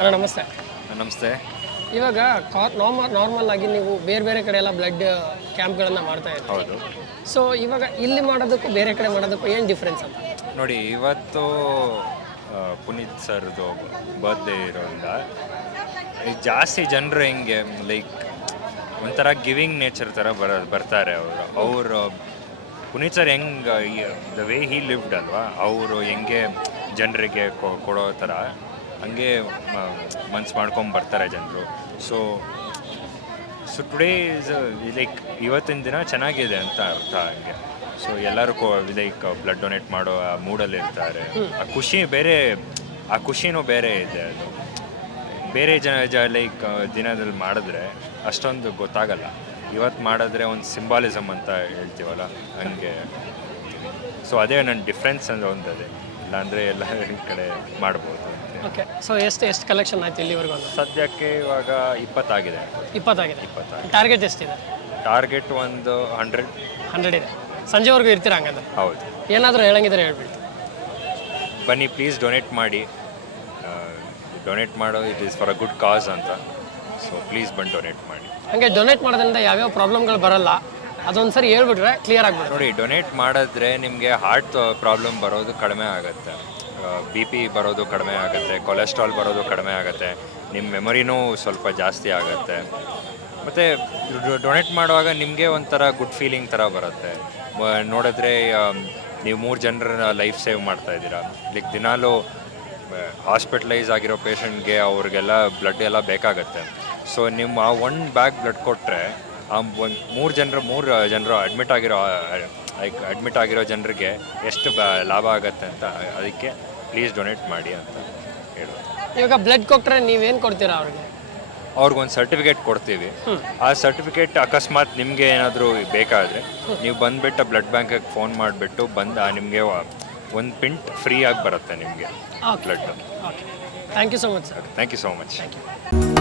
ಅಣ್ಣ ನಮಸ್ತೆ. ನಮಸ್ತೆ. ಇವಾಗ ನಾರ್ಮಲ್ ನಾರ್ಮಲ್ ಆಗಿ ನೀವು ಬೇರೆ ಬೇರೆ ಕಡೆ ಎಲ್ಲ ಬ್ಲಡ್ ಕ್ಯಾಂಪ್ಗಳನ್ನು ಮಾಡ್ತಾ ಇದ್ದೀವಿ ಹೌದು. ಸೊ ಇವಾಗ ಇಲ್ಲಿ ಮಾಡೋದಕ್ಕೂ ಬೇರೆ ಕಡೆ ಮಾಡೋದಕ್ಕೂ ಏನು ಡಿಫ್ರೆನ್ಸ್ ಅಂತ? ನೋಡಿ ಇವತ್ತು ಪುನೀತ್ ಸರ್ದು ಬರ್ತ್ಡೇ ಇರೋದ್ರಿಂದ ಜಾಸ್ತಿ ಜನರು ಹೆಂಗೆ ಲೈಕ್ ಒಂಥರ ಗಿವಿಂಗ್ ನೇಚರ್ ಥರ ಬರ ಬರ್ತಾರೆ ಅವರು. ಅವರು ಪುನೀತ್ ಸರ್ ಹೆಂಗೆ ದ ವೇ ಹಿ ಲಿವ್ಡ್ ಅಲ್ವಾ ಅವರು ಹೆಂಗೆ ಜನರಿಗೆ ಕೊಡೋ ಥರ ಹಂಗೆ ಮನ್ಸು ಮಾಡ್ಕೊಂಡು ಬರ್ತಾರೆ ಜನರು. So so today is like ಇವತ್ತಿನ ದಿನ ಚೆನ್ನಾಗಿದೆ ಅಂತ ಅರ್ಥ ಹಂಗೆ. ಸೊ ಎಲ್ಲರೂ ಲೈಕ್ ಬ್ಲಡ್ ಡೊನೇಟ್ ಮಾಡೋ ಆ ಮೂಡಲ್ಲಿ ಇರ್ತಾರೆ. ಆ ಖುಷಿ ಬೇರೆ, ಆ ಖುಷಿನೂ ಬೇರೆ ಇದೆ ಅದು. ಬೇರೆ ಜನ, ಜ ಲೈಕ್ ದಿನದಲ್ಲಿ ಮಾಡಿದ್ರೆ ಅಷ್ಟೊಂದು ಗೊತ್ತಾಗಲ್ಲ. ಇವತ್ತು ಮಾಡಿದ್ರೆ ಒಂದು ಸಿಂಬಾಲಿಸಮ್ ಅಂತ ಹೇಳ್ತೀವಲ್ಲ, ಹಂಗೆ. ಸೊ ಅದೇ ನನ್ನ ಡಿಫ್ರೆನ್ಸ್ ಅಂದ್ರೆ ಒಂದದೇ ಇಲ್ಲಾಂದರೆ ಎಲ್ಲ ಕಡೆ ಮಾಡ್ಬೋದು. ಓಕೆ ಸೊ ಎಷ್ಟು ಎಷ್ಟು ಕಲೆಕ್ಷನ್ ಆಯ್ತು ಇಲ್ಲಿವರೆಗೂ ಅಂತ ಸದ್ಯಕ್ಕೆ ಇವಾಗ ಇಪ್ಪತ್ತಾಗಿದೆ. ಇಪ್ಪತ್ತಾಗಿದೆ. ಇಪ್ಪತ್ತಾಗಿದೆ. ಟಾರ್ಗೆಟ್ ಎಷ್ಟಿದೆ? ಟಾರ್ಗೆಟ್ ಒಂದು ಹಂಡ್ರೆಡ್ ಹಂಡ್ರೆಡ್ ಇದೆ. ಸಂಜೆವರೆಗೂ ಇರ್ತೀರಾ ಹಂಗಂದ್ರೆ? ಹೌದು. ಏನಾದರೂ ಹೇಳಂಗಿದ್ರೆ ಹೇಳ್ಬಿಡ್ತು ಬನ್ನಿ ಪ್ಲೀಸ್ ಡೊನೇಟ್ ಮಾಡಿ. ಡೊನೇಟ್ ಮಾಡೋ it is for a good cause ಅಂತ. ಸೊ ಪ್ಲೀಸ್ ಬಂದು ಡೊನೇಟ್ ಮಾಡಿ. ಹಂಗೆ ಡೊನೇಟ್ ಮಾಡೋದ್ರಿಂದ ಯಾವ್ಯಾವ ಪ್ರಾಬ್ಲಮ್ಗಳು ಬರಲ್ಲ. ಅದೊಂದು ಸರಿ ಹೇಳ್ಬಿಟ್ರೆ ಕ್ಲಿಯರ್ ಆಗ್ಬಿಡುತ್ತೆ. ನೋಡಿ ಡೊನೇಟ್ ಮಾಡಿದ್ರೆ ನಿಮಗೆ ಹಾರ್ಟ್ ಪ್ರಾಬ್ಲಮ್ ಬರೋದು ಕಡಿಮೆ ಆಗುತ್ತೆ. ಬಿ ಪಿ ಬರೋದು ಕಡಿಮೆ ಆಗುತ್ತೆ ಕೊಲೆಸ್ಟ್ರಾಲ್ ಬರೋದು ಕಡಿಮೆ ಆಗುತ್ತೆ ನಿಮ್ಮ ಮೆಮೊರಿನೂ ಸ್ವಲ್ಪ ಜಾಸ್ತಿ ಆಗುತ್ತೆ. ಮತ್ತು ಡೊನೇಟ್ ಮಾಡುವಾಗ ನಿಮಗೆ ಒಂಥರ ಗುಡ್ ಫೀಲಿಂಗ್ ಥರ ಬರುತ್ತೆ. ನೋಡಿದ್ರೆ ನೀವು ಮೂರು ಜನರ ಲೈಫ್ ಸೇವ್ ಮಾಡ್ತಾ ಇದ್ದೀರಾ. ಲೈಕ್ ದಿನಾಲೂ ಹಾಸ್ಪಿಟಲೈಸ್ ಆಗಿರೋ ಪೇಷಂಟ್ಗೆ ಅವ್ರಿಗೆಲ್ಲ ಬ್ಲಡ್ ಎಲ್ಲ ಬೇಕಾಗುತ್ತೆ. ಸೊ ನಿಮ್ಮ ಆ ಒನ್ ಬ್ಯಾಗ್ ಬ್ಲಡ್ ಕೊಟ್ಟರೆ ಒಂದು ಮೂರು ಜನರು ಮೂರು ಜನರು ಅಡ್ಮಿಟ್ ಆಗಿರೋ ಲೈಕ್ ಅಡ್ಮಿಟ್ ಆಗಿರೋ ಜನರಿಗೆ ಎಷ್ಟು ಬ- ಲಾಭ ಆಗುತ್ತೆ ಅಂತ ಅದಕ್ಕೆ ಪ್ಲೀಸ್ ಡೊನೇಟ್ ಮಾಡಿ ಅಂತ ಹೇಳೋದು ಇವಾಗ ಬ್ಲಡ್ ಕೊಟ್ಟರೆ ನೀವೇನು ಕೊಡ್ತೀರಾ ಅವ್ರಿಗೆ? ಅವ್ರಿಗೊಂದು ಸರ್ಟಿಫಿಕೇಟ್ ಕೊಡ್ತೀವಿ. ಆ ಸರ್ಟಿಫಿಕೇಟ್ ಅಕಸ್ಮಾತ್ ನಿಮಗೆ ಏನಾದರೂ ಬೇಕಾದರೆ ನೀವು ಬಂದುಬಿಟ್ಟು ಬ್ಲಡ್ ಬ್ಯಾಂಕಿಗೆ ಫೋನ್ ಮಾಡಿಬಿಟ್ಟು ಬಂದು ನಿಮಗೆ ಒಂದು ಪಿಂಟ್ ಫ್ರೀ ಆಗಿ ಬರುತ್ತೆ ನಿಮಗೆ blood thank you so much thank you so much thank you